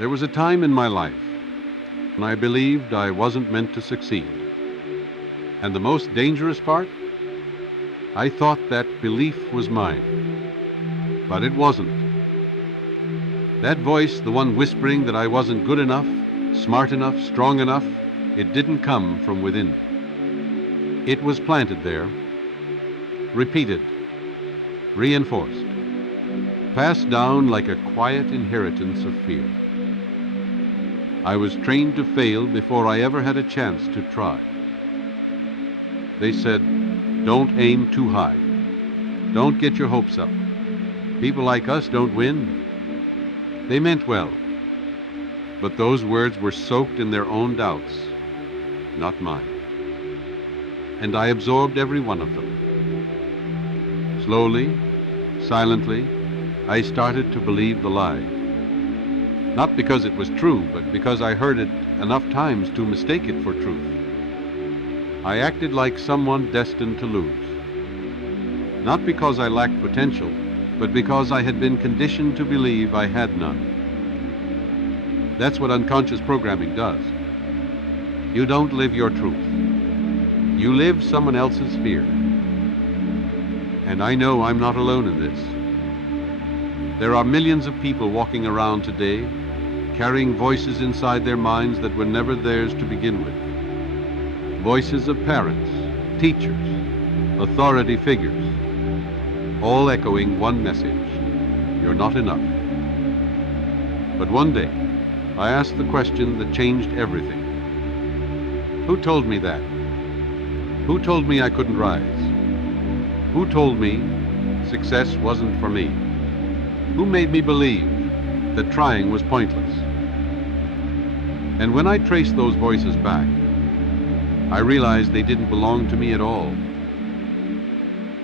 There was a time in my life when I believed I wasn't meant to succeed. And the most dangerous part? I thought that belief was mine. But it wasn't. That voice, the one whispering that I wasn't good enough, smart enough, strong enough, it didn't come from within me. It was planted there, repeated, reinforced, passed down like a quiet inheritance of fear. I was trained to fail before I ever had a chance to try. They said, don't aim too high. Don't get your hopes up. People like us don't win. They meant well, but those words were soaked in their own doubts, not mine. And I absorbed every one of them. Slowly, silently, I started to believe the lie. Not because it was true, but because I heard it enough times to mistake it for truth. I acted like someone destined to lose. Not because I lacked potential, but because I had been conditioned to believe I had none. That's what unconscious programming does. You don't live your truth. You live someone else's fear. And I know I'm not alone in this. There are millions of people walking around today, carrying voices inside their minds that were never theirs to begin with. Voices of parents, teachers, authority figures, all echoing one message: you're not enough. But one day, I asked the question that changed everything. Who told me that? Who told me I couldn't rise? Who told me success wasn't for me? Who made me believe that trying was pointless? And when I traced those voices back, I realized they didn't belong to me at all.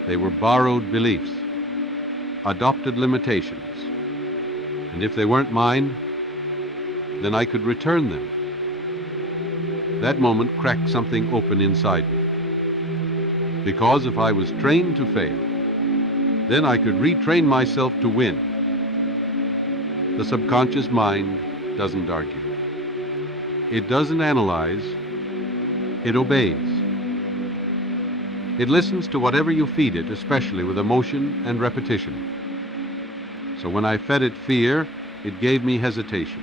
They were borrowed beliefs, adopted limitations. And if they weren't mine, then I could return them. That moment cracked something open inside me. Because if I was trained to fail, then I could retrain myself to win. The subconscious mind doesn't argue. It doesn't analyze. It obeys. It listens to whatever you feed it, especially with emotion and repetition. So when I fed it fear, it gave me hesitation.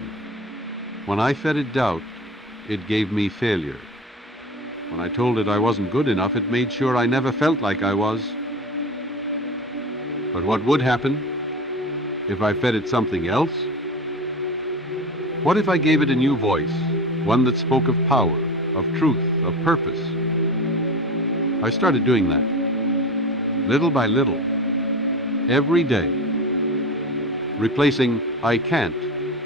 When I fed it doubt, it gave me failure. When I told it I wasn't good enough, it made sure I never felt like I was. But what would happen if I fed it something else? What if I gave it a new voice, one that spoke of power, of truth, of purpose? I started doing that, little by little, every day, replacing I can't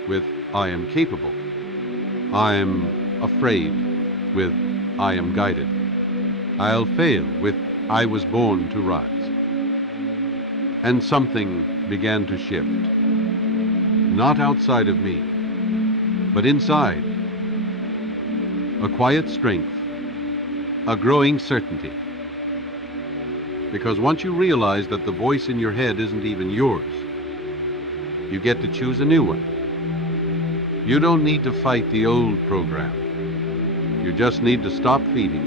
with I am capable, I am afraid with I am guided, I'll fail with I was born to rise. And something began to shift, not outside of me, but inside. A quiet strength, a growing certainty. Because once you realize that the voice in your head isn't even yours, you get to choose a new one. You don't need to fight the old program. You just need to stop feeding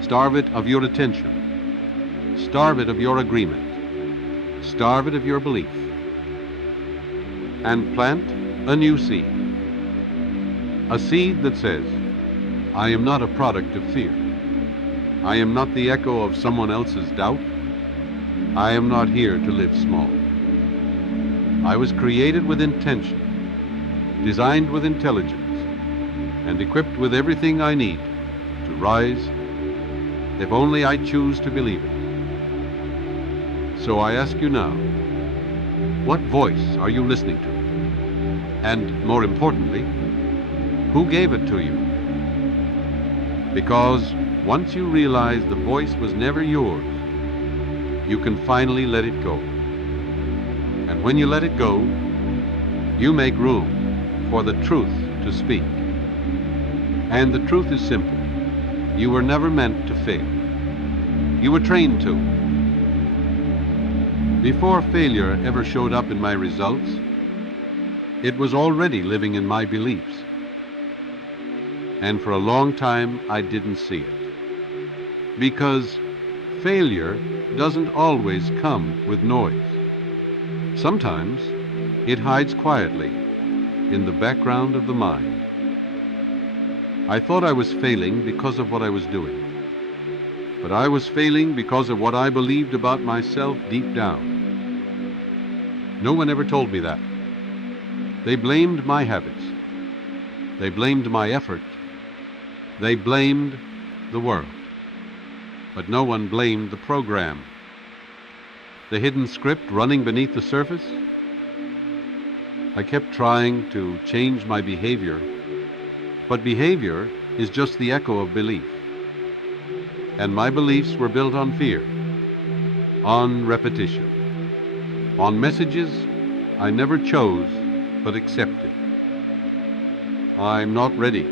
it. Starve it of your attention. Starve it of your agreement. Starve it of your belief. And plant a new seed. A seed that says, I am not a product of fear. I am not the echo of someone else's doubt. I am not here to live small. I was created with intention, designed with intelligence, and equipped with everything I need to rise, if only I choose to believe it. So I ask you now, what voice are you listening to? And more importantly, who gave it to you? Because once you realize the voice was never yours, you can finally let it go. And when you let it go, you make room for the truth to speak. And the truth is simple. You were never meant to fail. You were trained to. Before failure ever showed up in my results, It was already living in my beliefs. And for a long time, I didn't see it. Because failure doesn't always come with noise. Sometimes it hides quietly in the background of the mind. I thought I was failing because of what I was doing. But I was failing because of what I believed about myself deep down. No one ever told me that. They blamed my habits. They blamed my effort. They blamed the world. But no one blamed the program. The hidden script running beneath the surface. I kept trying to change my behavior, but behavior is just the echo of belief. And my beliefs were built on fear, on repetition, on messages I never chose but accepted. I'm not ready.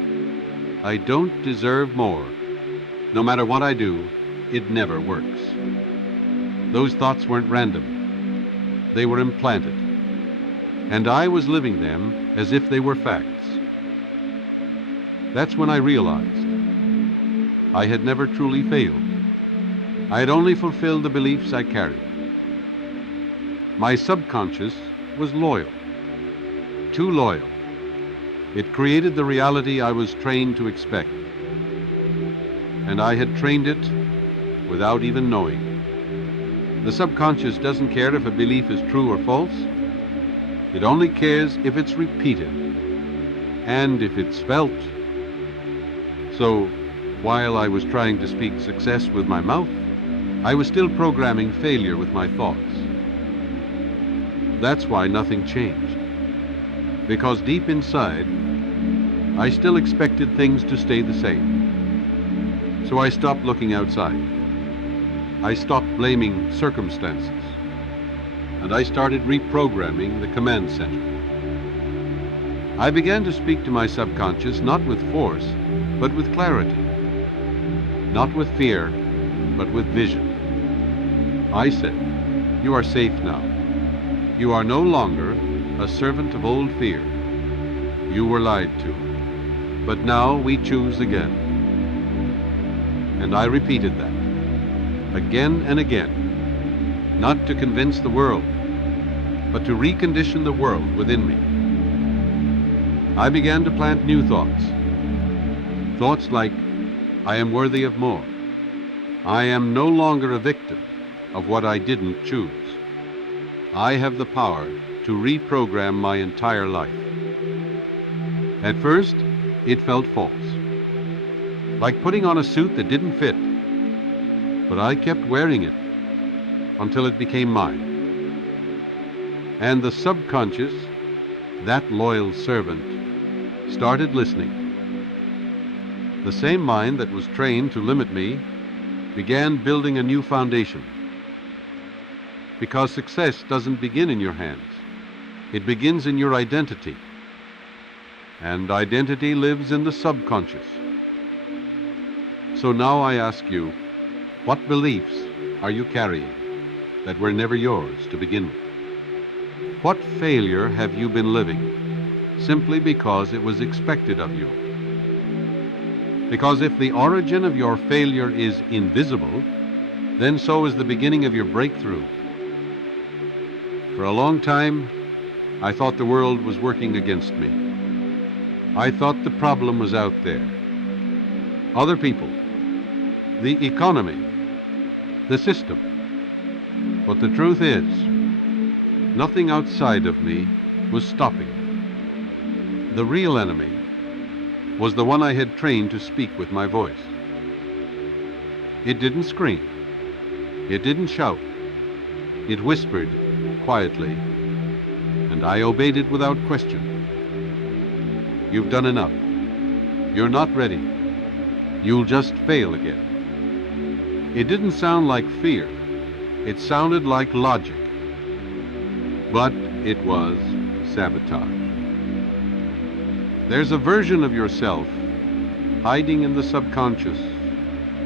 I don't deserve more. No matter what I do, it never works. Those thoughts weren't random. They were implanted. And I was living them as if they were facts. That's when I realized I had never truly failed. I had only fulfilled the beliefs I carried. My subconscious was loyal, too loyal. It created the reality I was trained to expect. And I had trained it without even knowing. The subconscious doesn't care if a belief is true or false. It only cares if it's repeated and if it's felt. So, while I was trying to speak success with my mouth, I was still programming failure with my thoughts. That's why nothing changed. Because deep inside, I still expected things to stay the same. So I stopped looking outside. I stopped blaming circumstances. And I started reprogramming the command center. I began to speak to my subconscious not with force, but with clarity. Not with fear, but with vision. I said, "You are safe now. You are no longer a servant of old fear. You were lied to. But now we choose again." And I repeated that, again and again, not to convince the world, but to recondition the world within me. I began to plant new thoughts. Thoughts like, I am worthy of more. I am no longer a victim of what I didn't choose. I have the power to reprogram my entire life. At first, it felt false, like putting on a suit that didn't fit. But I kept wearing it until it became mine. And the subconscious, that loyal servant, started listening. The same mind that was trained to limit me began building a new foundation. Because success doesn't begin in your hands. It begins in your identity. And identity lives in the subconscious. So now I ask you, what beliefs are you carrying that were never yours to begin with? What failure have you been living simply because it was expected of you? Because if the origin of your failure is invisible, then so is the beginning of your breakthrough. For a long time, I thought the world was working against me. I thought the problem was out there. Other people, the economy, the system. But the truth is, nothing outside of me was stopping me. The real enemy was the one I had trained to speak with my voice. It didn't scream. It didn't shout. It whispered quietly, and I obeyed it without question. You've done enough. You're not ready. You'll just fail again. It didn't sound like fear. It sounded like logic. But it was sabotage. There's a version of yourself hiding in the subconscious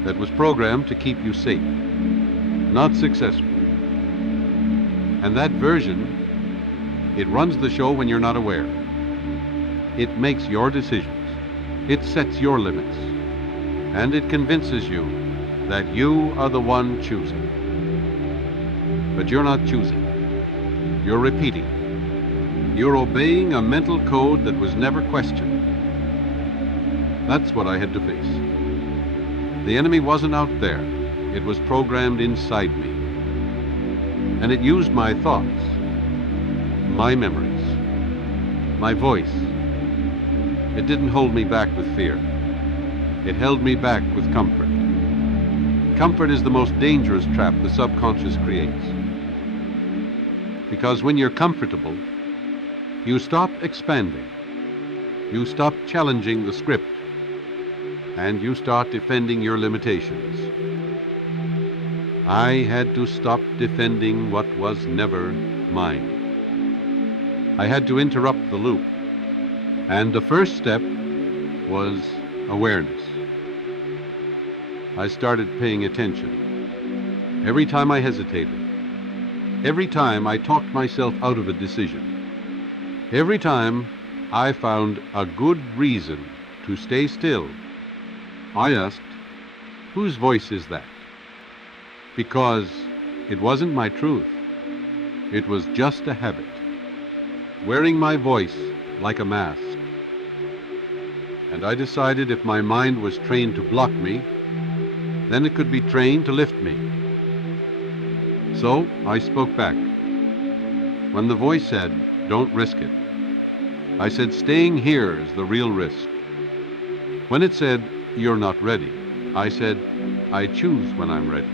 that was programmed to keep you safe, not successful. And that version It runs the show when you're not aware. It makes your decisions. It sets your limits. And it convinces you that you are the one choosing. But you're not choosing. You're repeating. You're obeying a mental code that was never questioned. That's what I had to face. The enemy wasn't out there. It was programmed inside me. And it used my thoughts, my memories, my voice. It didn't hold me back with fear. It held me back with comfort. Comfort is the most dangerous trap the subconscious creates. Because when you're comfortable, you stop expanding. You stop challenging the script. And you start defending your limitations. I had to stop defending what was never mine. I had to interrupt the loop. And the first step was awareness. I started paying attention. Every time I hesitated, every time I talked myself out of a decision, every time I found a good reason to stay still, I asked, whose voice is that? Because it wasn't my truth. It was just a habit, wearing my voice like a mask. And I decided if my mind was trained to block me, then it could be trained to lift me. So I spoke back. When the voice said, don't risk it, I said, staying here is the real risk. When it said, you're not ready, I said, I choose when I'm ready.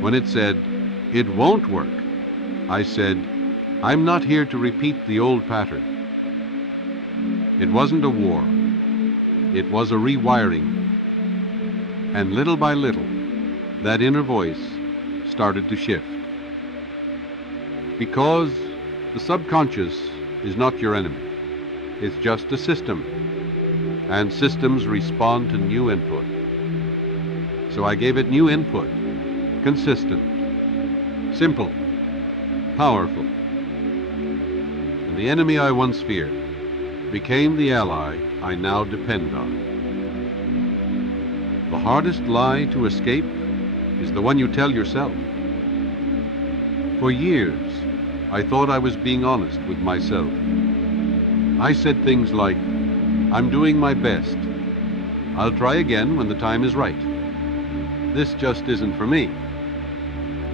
When it said, it won't work, I said, I'm not here to repeat the old pattern. It wasn't a war. It was a rewiring. And little by little, that inner voice started to shift. Because the subconscious is not your enemy. It's just a system. And systems respond to new input. So I gave it new input, consistent, simple, powerful. And the enemy I once feared became the ally I now depend on. The hardest lie to escape is the one you tell yourself. For years, I thought I was being honest with myself. I said things like, I'm doing my best. I'll try again when the time is right. This just isn't for me.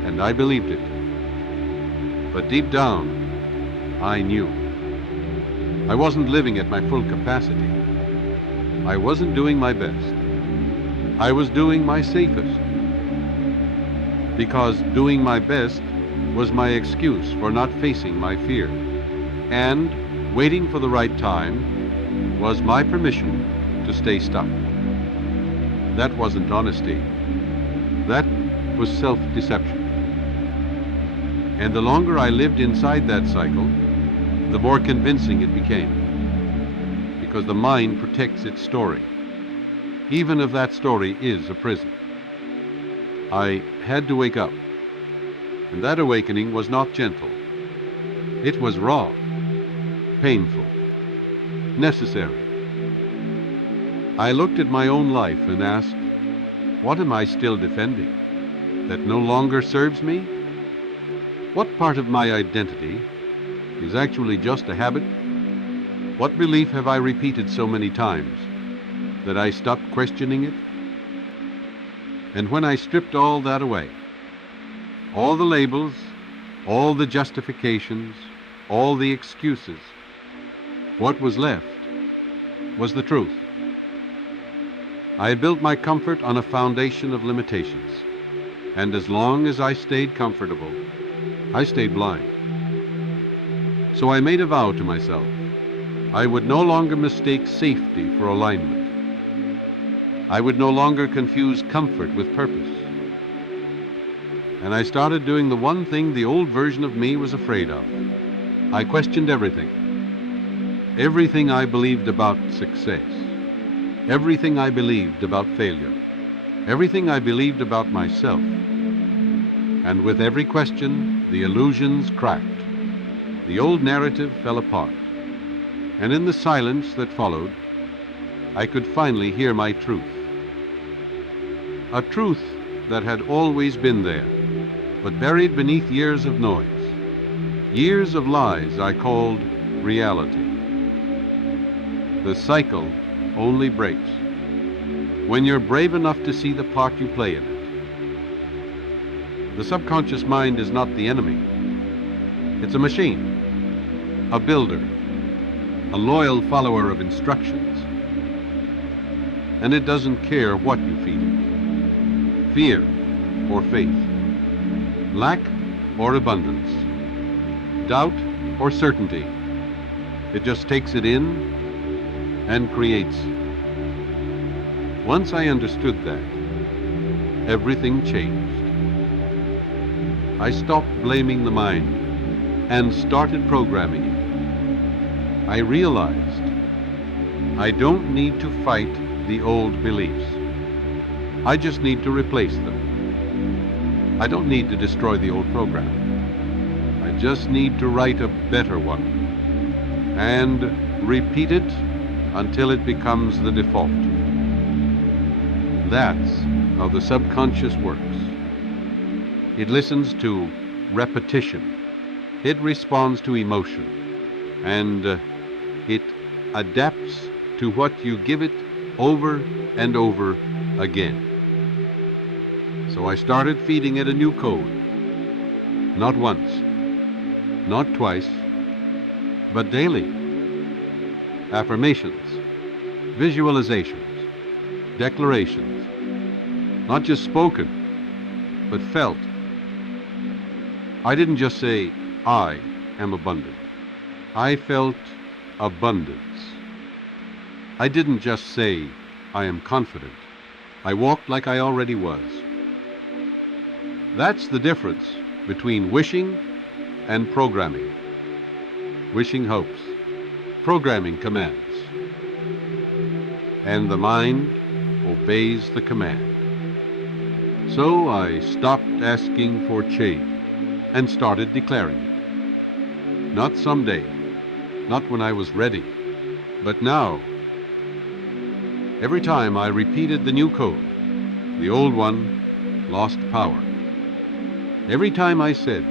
And I believed it. But deep down, I knew. I wasn't living at my full capacity. I wasn't doing my best. I was doing my safest. Because doing my best was my excuse for not facing my fear. And waiting for the right time was my permission to stay stuck. That wasn't honesty. That was self-deception. And the longer I lived inside that cycle, the more convincing it became. Because the mind protects its story, even if that story is a prison. I had to wake up. And that awakening was not gentle. It was raw, painful, necessary. I looked at my own life and asked, what am I still defending that no longer serves me? What part of my identity is actually just a habit? What belief have I repeated so many times that I stopped questioning it? And when I stripped all that away, all the labels, all the justifications, all the excuses, what was left was the truth. I had built my comfort on a foundation of limitations, and as long as I stayed comfortable, I stayed blind. So I made a vow to myself. I would no longer mistake safety for alignment. I would no longer confuse comfort with purpose. And I started doing the one thing the old version of me was afraid of. I questioned everything. Everything I believed about success. Everything I believed about failure. Everything I believed about myself. And with every question, the illusions cracked. the old narrative fell apart, and in the silence that followed, I could finally hear my truth. A truth that had always been there, but buried beneath years of noise, years of lies I called reality. The cycle only breaks when you're brave enough to see the part you play in it. The subconscious mind is not the enemy. It's a machine, a builder, a loyal follower of instructions. And it doesn't care what you feed it. Fear or faith, lack or abundance, doubt or certainty. It just takes it in and creates. Once I understood that, everything changed. I stopped blaming the mind and started programming it. I realized I don't need to fight the old beliefs. I just need to replace them. I don't need to destroy the old program. I just need to write a better one and repeat it until it becomes the default. That's how the subconscious works. It listens to repetition. It responds to emotion. And it adapts to what you give it over and over again. So I started feeding it a new code. Not once, not twice, but daily. Affirmations, visualizations, declarations, not just spoken, but felt. I didn't just say, I am abundant. I felt abundance. I didn't just say, I am confident. I walked like I already was. That's the difference between wishing and programming. Wishing hopes, programming commands, and the mind obeys the command. So I stopped asking for change and started declaring it. Not someday, not when I was ready, but now. Every time I repeated the new code, the old one lost power. Every time I said,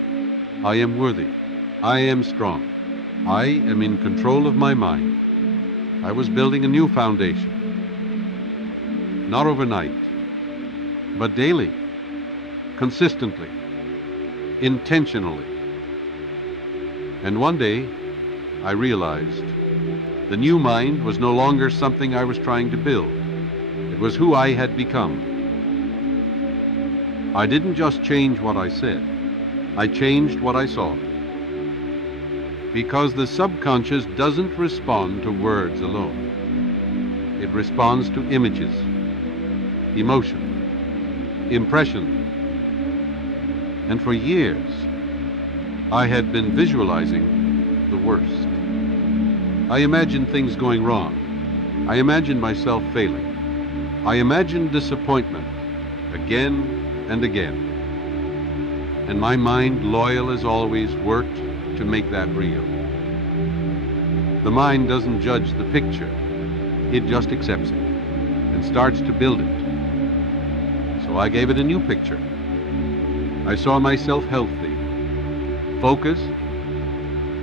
I am worthy, I am strong, I am in control of my mind, I was building a new foundation. Not overnight, but daily, consistently, intentionally. And one day, I realized the new mind was no longer something I was trying to build. It was who I had become. I didn't just change what I said. I changed what I saw. Because the subconscious doesn't respond to words alone. It responds to images, emotion, impression. And for years, I had been visualizing the worst. I imagined things going wrong. I imagined myself failing. I imagined disappointment again and again. And my mind, loyal as always, worked to make that real. The mind doesn't judge the picture. It just accepts it and starts to build it. So I gave it a new picture. I saw myself healthy, focused,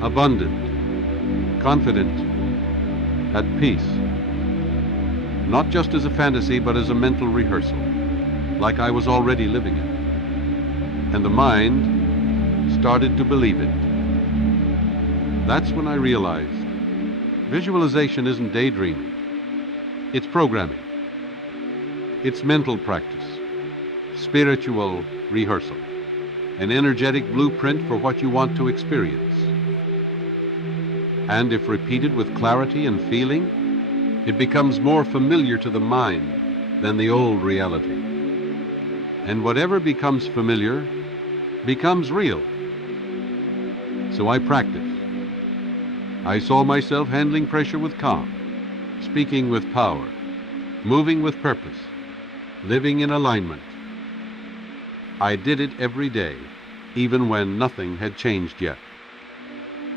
abundant, confident, at peace. Not just as a fantasy, but as a mental rehearsal, like I was already living it. And the mind started to believe it. That's when I realized visualization isn't daydreaming. It's programming. It's mental practice, spiritual rehearsal, an energetic blueprint for what you want to experience. And if repeated with clarity and feeling, it becomes more familiar to the mind than the old reality. And whatever becomes familiar becomes real. So I practiced. I saw myself handling pressure with calm, speaking with power, moving with purpose, living in alignment. I did it every day, even when nothing had changed yet.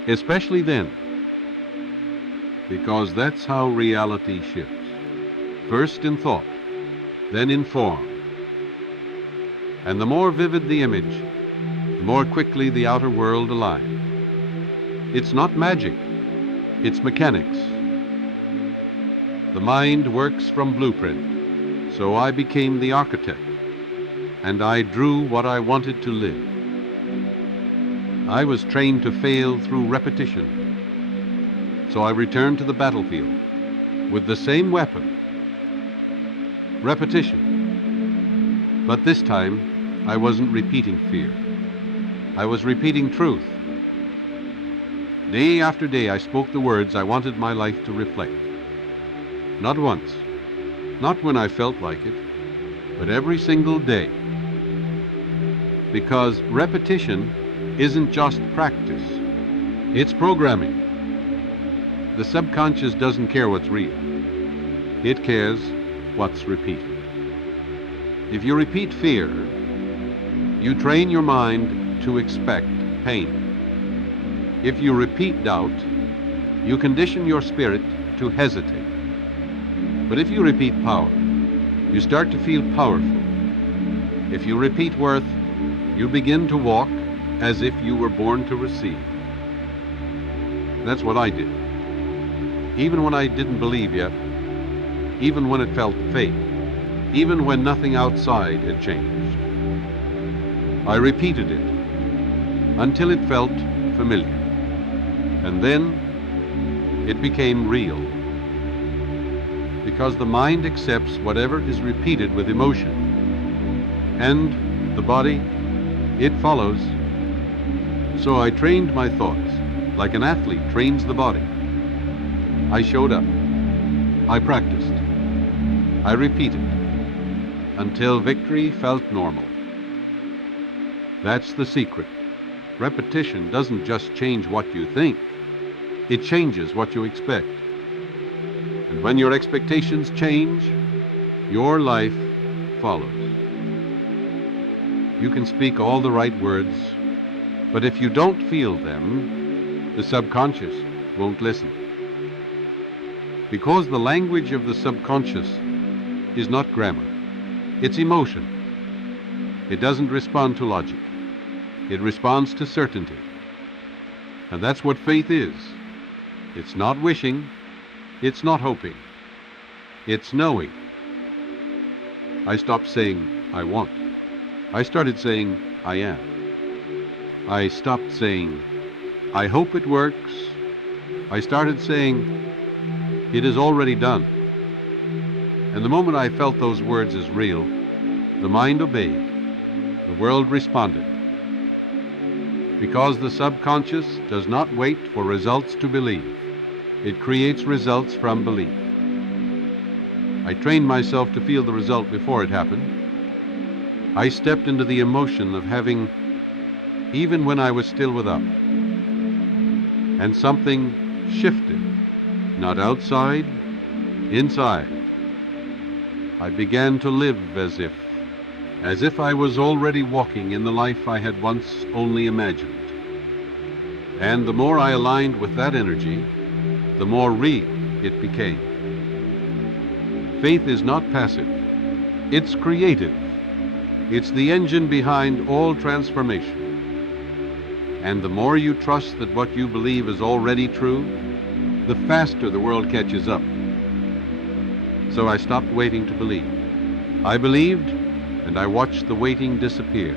especially then, because that's how reality shifts. First in thought, then in form. And the more vivid the image, the more quickly the outer world aligns. It's not magic, it's mechanics. The mind works from blueprint, so I became the architect, and I drew what I wanted to live. I was trained to fail through repetition, so I returned to the battlefield with the same weapon, repetition. But this time, I wasn't repeating fear. I was repeating truth. Day after day, I spoke the words I wanted my life to reflect. Not once, not when I felt like it, but every single day. Because repetition isn't just practice, it's programming. The subconscious doesn't care what's real. It cares what's repeated. If you repeat fear, you train your mind to expect pain. If you repeat doubt, you condition your spirit to hesitate. But if you repeat power, you start to feel powerful. If you repeat worth, you begin to walk as if you were born to receive. That's what I did. Even when I didn't believe yet, even when it felt fake, even when nothing outside had changed. I repeated it until it felt familiar. And then it became real. Because the mind accepts whatever is repeated with emotion. And the body, it follows. So I trained my thoughts like an athlete trains the body. I showed up. I practiced. I repeated until victory felt normal. That's the secret. Repetition doesn't just change what you think, it changes what you expect. And when your expectations change, your life follows. You can speak all the right words, but if you don't feel them, the subconscious won't listen. Because the language of the subconscious is not grammar, it's emotion. It doesn't respond to logic. It responds to certainty. And that's what faith is. It's not wishing, it's not hoping, it's knowing. I stopped saying, I want. I started saying, I am. I stopped saying, I hope it works. I started saying, it is already done. And the moment I felt those words as real, the mind obeyed. The world responded. Because the subconscious does not wait for results to believe. It creates results from belief. I trained myself to feel the result before it happened. I stepped into the emotion of having, even when I was still without. And something shifted, not outside, inside. I began to live as if I was already walking in the life I had once only imagined. And the more I aligned with that energy, the more real it became. Faith is not passive, it's creative. It's the engine behind all transformation. And the more you trust that what you believe is already true, the faster the world catches up. So I stopped waiting to believe. I believed, and I watched the waiting disappear.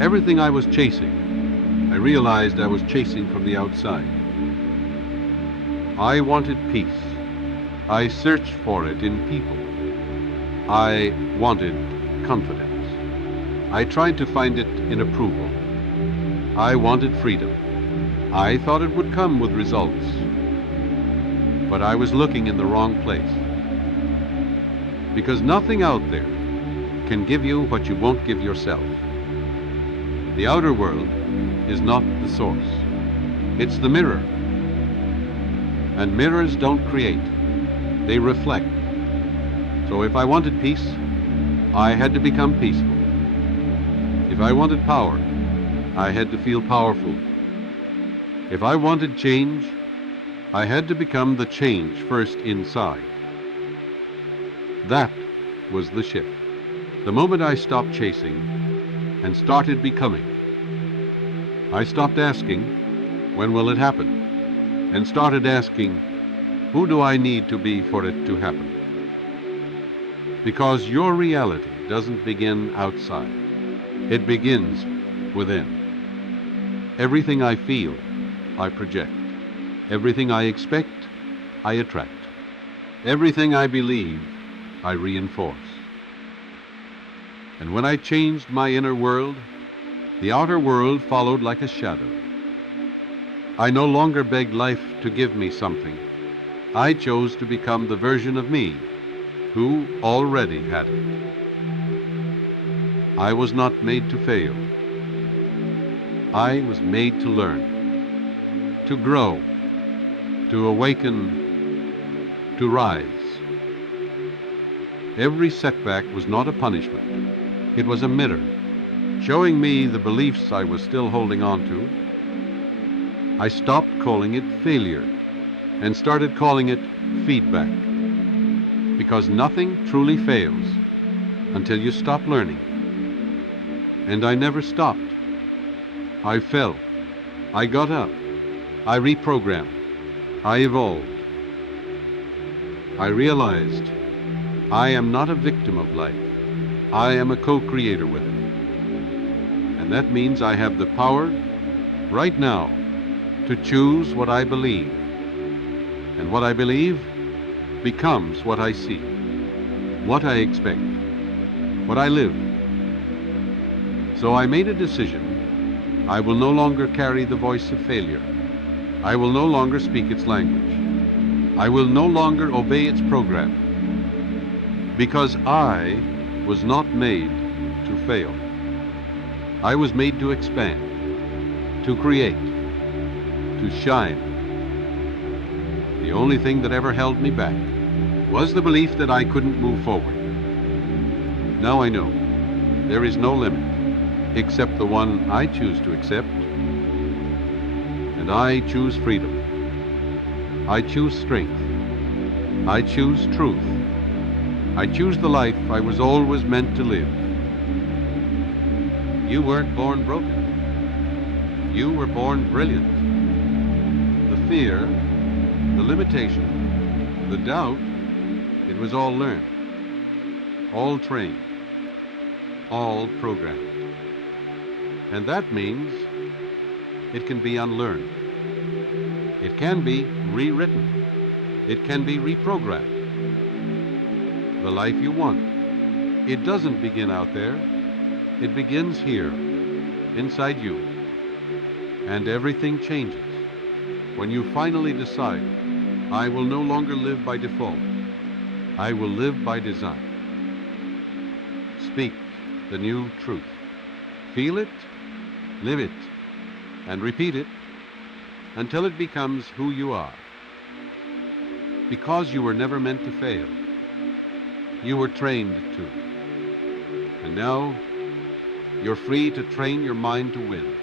Everything I was chasing, I realized I was chasing from the outside. I wanted peace. I searched for it in people. I wanted confidence. I tried to find it in approval. I wanted freedom. I thought it would come with results. But I was looking in the wrong place. Because nothing out there can give you what you won't give yourself. The outer world is not the source. It's the mirror. And mirrors don't create. They reflect. So if I wanted peace, I had to become peaceful. If I wanted power, I had to feel powerful If I wanted change, I had to become the change first inside. That was the shift. The moment I stopped chasing and started becoming, I stopped asking, when will it happen? And started asking, who do I need to be for it to happen? Because your reality doesn't begin outside. It begins within. Everything I feel, I project. Everything I expect, I attract. Everything I believe, I reinforce. And when I changed my inner world, the outer world followed like a shadow. I no longer begged life to give me something. I chose to become the version of me who already had it. I was not made to fail. I was made to learn, to grow, to awaken, to rise. Every setback was not a punishment. It was a mirror, showing me the beliefs I was still holding on to. I stopped calling it failure and started calling it feedback. Because nothing truly fails until you stop learning. And I never stopped. I fell. I got up. I reprogrammed. I evolved. I realized I am not a victim of life. I am a co-creator with it. And that means I have the power right now to choose what I believe. And what I believe becomes what I see, what I expect, what I live. So I made a decision. I will no longer carry the voice of failure. I will no longer speak its language. I will no longer obey its program. Because I was not made to fail. I was made to expand, to create, to shine. The only thing that ever held me back was the belief that I couldn't move forward. Now I know there is no limit except the one I choose to accept. And I choose freedom. I choose strength. I choose truth. I choose the life I was always meant to live. You weren't born broken. You were born brilliant. The fear, the limitation, the doubt, it was all learned, all trained, all programmed. And that means it can be unlearned. It can be rewritten. It can be reprogrammed. The life you want, it doesn't begin out there. It begins here, inside you. And everything changes when you finally decide, I will no longer live by default. I will live by design. Speak the new truth. Feel it, live it, and repeat it until it becomes who you are. Because you were never meant to fail. You were trained to. And now you're free to train your mind to win.